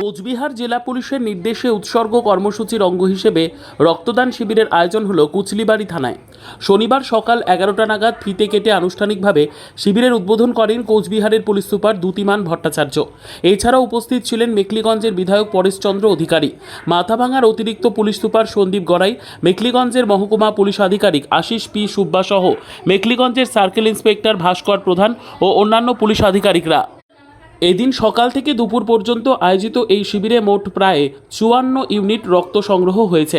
কোচবিহার জেলা পুলিশের নির্দেশে উৎসর্গ কর্মসূচির অঙ্গ হিসেবে রক্তদান শিবিরের আয়োজন হলো কুচলিবাড়ি থানায়। শনিবার সকাল 11টা নাগাদ ফিতে কেটে আনুষ্ঠানিকভাবে শিবিরের উদ্বোধন করেন কোচবিহারের পুলিশ সুপার দ্যুতিমান ভট্টাচার্য। এছাড়াও উপস্থিত ছিলেন মেখলিগঞ্জের বিধায়ক পরেশচন্দ্র অধিকারী, মাথাভাঙার অতিরিক্ত পুলিশ সুপার সন্দীপ গড়াই, মেখলিগঞ্জের মহকুমা পুলিশ আধিকারিক আশিস পি সুব্বা সহ মেখলিগঞ্জের সার্কেল ইন্সপেক্টর ভাস্কর প্রধান ও অন্যান্য পুলিশ আধিকারিকরা। এদিন সকাল থেকে দুপুর পর্যন্ত আয়োজিত এই শিবিরে মোট প্রায় 54 ইউনিট রক্ত সংগ্রহ হয়েছে।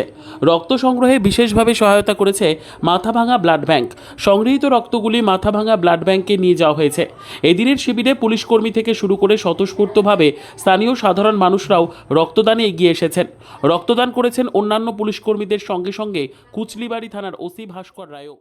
রক্ত সংগ্রহে বিশেষভাবে সহায়তা করেছে মাথাভাঙা ব্লাড ব্যাংক। সংগৃহীত রক্তগুলি মাথাভাঙা ব্লাড ব্যাংকে নিয়ে যাওয়া হয়েছে। এদিনের শিবিরে পুলিশকর্মী থেকে শুরু করে স্বতঃস্ফূর্তভাবে স্থানীয় সাধারণ মানুষরাও রক্তদানে এগিয়ে এসেছেন। রক্তদান করেছেন অন্যান্য পুলিশকর্মীদের সঙ্গে সঙ্গে কুচলিবাড়ি থানার ওসি ভাস্কর রায়ও।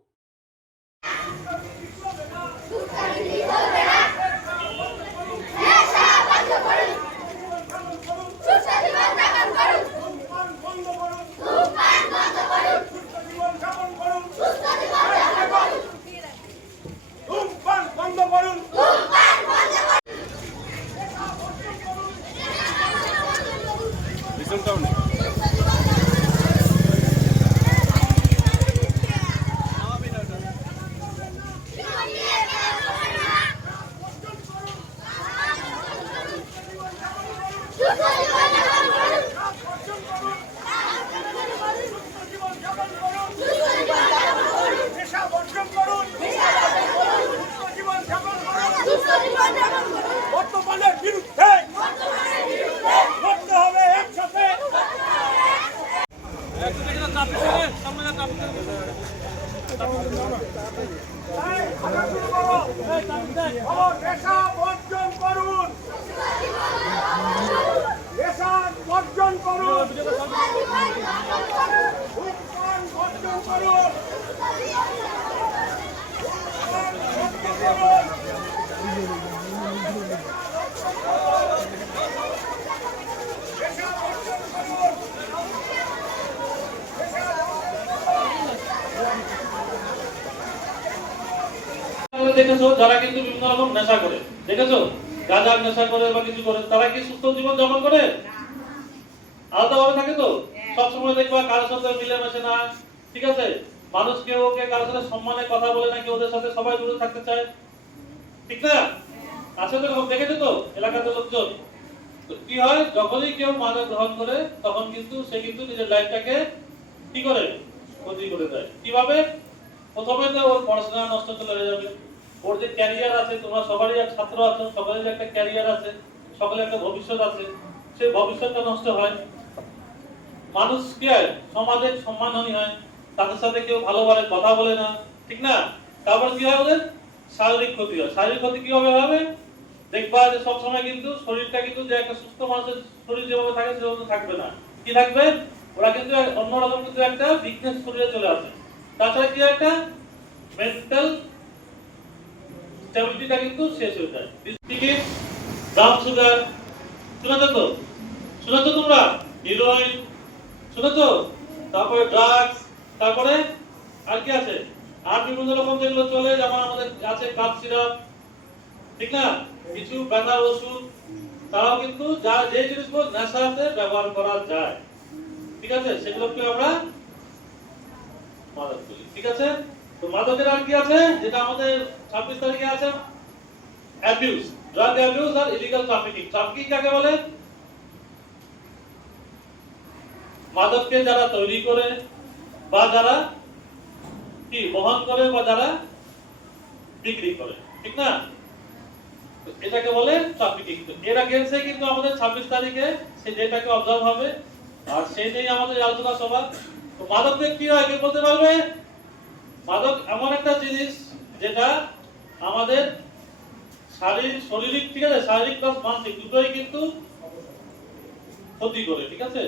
বর্তমানের বিরুদ্ধে লড়তে হবে একসাথে। নেশা বর্জন করুন, নেশা বর্জন করুন, ধূমপান বর্জন করুন। দেখেছো যারা কিন্তু বিভিন্ন রকম নেশা করে, দেখেছো গাঁজার নেশা করে বা কিছু করে, তারা কি সুস্থ জীবন যাপন করে? আলাদাভাবে থাকে তো, সবসময় দেখবা কারোর সাথে মিলেমিশে না, ঠিক আছে, মানুষ কেউ কারোর সাথে সম্মানে কথা বলে না, কেউ ওদের সাথে সবাই দূরে থাকতে চায়, ঠিক না? আছে তো, এরকম দেখেছো তো এলাকাতে লোকজন। কি হয়, যখনই কেউ মাদক গ্রহণ করে তখন কিন্তু সে কিন্তু নিজের লাইফটাকে কি করে ক্ষতি করে দেয়। কিভাবে? প্রথমে তো ওর পড়াশোনা নষ্ট চলে যাবে, ওর যে ক্যারিয়ার আছে, তোমরা সবারই ছাত্র আছো, সকলের একটা ক্যারিয়ার আছে, সকলের একটা ভবিষ্যৎ আছে, সেই ভবিষ্যৎটা নষ্ট হয়। মানুষ কি হয়, সমাজের সম্মানহানি হয়, তাদের সাথে কেউ ভালোভাবে কথা বলে না, ঠিক না? তারপর কি হয়, ওদের শারীরিক ক্ষতি হয়। শারীরিক ক্ষতি কিভাবে হবে? দেখবা যে সবসময় কিন্তু শরীরটা কিন্তু যে একটা সুস্থ মানুষের শরীর যেভাবে থাকে সেভাবে থাকবে না। কি থাকবে? ওরা কিন্তু অন্যরকম কিন্তু একটা উইকনেস শরীরে চলে আসে। তাছাড়া কি একটা মেন্টাল স্টেবিলিটিটা কিন্তু শেষ হয়ে যায়। টিকিট, ব্রাউন সুগার, শুনেছো তো? শুনেছো তোমরা? হিরোইন শুনেছো? তারপরে ড্রাগস, তারপরে আর কি আছে? আর বিভিন্ন রকম যেগুলো চলে, যেমন আমাদের আছে কাপ সিরাপ, ঠিক না? কিছু ব্যানার ওষুধ, তারাও কিন্তু যা যে জিনিসগুলো নেশাতে ব্যবহার করা যায়, ঠিক আছে, সেগুলোকে আমরা মাদক বলি, ঠিক আছে? তো মাদকের আর কি আছে, যেটা আমাদের 26 তারিখে আছে, অ্যাবিউজ, ড্রাগ অ্যাবিউজ আর ইলিগাল ট্রাফিকিং। ট্রাফিকিং কাকে বলে? মাদককে যারা তৈরি করে বা যারা কি বহন করে বা যারা বিক্রি করে, ঠিক না? এটাকে বলে ট্রাফিকিং। এর আগেন্সে কিন্তু আমাদের 26 তারিখে সেই ডেটাকে অবজার্ভ হবে, আর সেই নিয়ে আমাদের আলোচনা সভা। তো মাদককে কি হয়, কে বলতে পারবে? মাদক এমন একটা জিনিস যেটা আমাদের শারীরিক, ঠিক আছে, শারীরিক প্লাস মানসিক দুটোই কিন্তু ক্ষতি করে, ঠিক আছে?